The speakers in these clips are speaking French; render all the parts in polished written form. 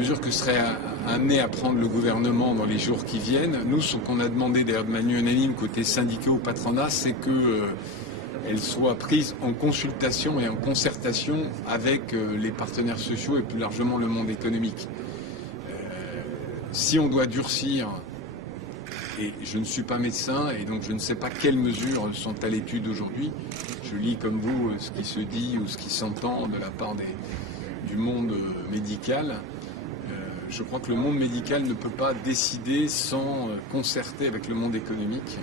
mesures que serait amené à prendre le gouvernement dans les jours qui viennent. Nous, ce qu'on a demandé d'ailleurs de manière unanime côté syndicats ou patronat, c'est qu'elles soient prises en consultation et en concertation avec les partenaires sociaux et plus largement le monde économique. Si on doit durcir, et je ne suis pas médecin et donc je ne sais pas quelles mesures sont à l'étude aujourd'hui, je lis comme vous ce qui se dit ou ce qui s'entend de la part du monde médical. Je crois que le monde médical ne peut pas décider sans concerter avec le monde économique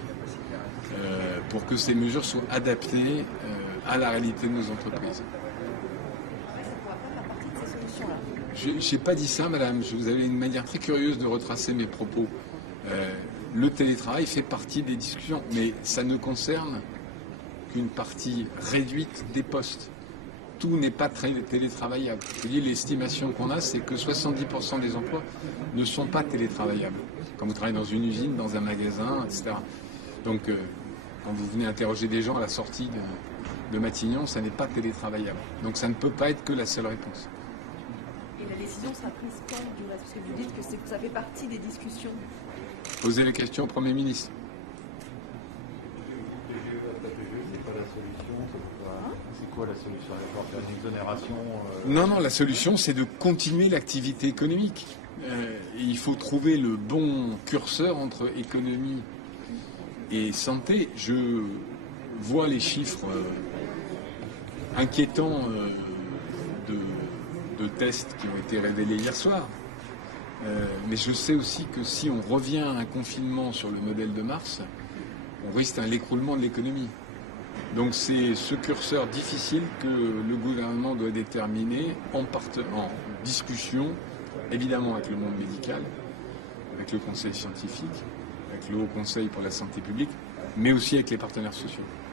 pour que ces mesures soient adaptées à la réalité de nos entreprises. Je n'ai pas dit ça, madame. Vous avez une manière très curieuse de retracer mes propos. Le télétravail fait partie des discussions, mais ça ne concerne qu'une partie réduite des postes. Tout n'est pas télétravaillable. Je dis, l'estimation qu'on a, c'est que 70% des emplois ne sont pas télétravaillables. Quand vous travaillez dans une usine, dans un magasin, etc. Donc, quand vous venez interroger des gens à la sortie de Matignon, ça n'est pas télétravaillable. Donc, ça ne peut pas être que la seule réponse. Et la décision sera prise quand, parce que vous dites que ça fait partie des discussions. Posez les questions au Premier ministre. C'est quoi la solution? Faire une exonération Non, la solution, c'est de continuer l'activité économique. Il faut trouver le bon curseur entre économie et santé. Je vois les chiffres inquiétants de tests qui ont été révélés hier soir. Mais je sais aussi que si on revient à un confinement sur le modèle de mars, on risque l'écroulement de l'économie. Donc c'est ce curseur difficile que le gouvernement doit déterminer en discussion, évidemment avec le monde médical, avec le conseil scientifique, avec le Haut Conseil pour la santé publique, mais aussi avec les partenaires sociaux.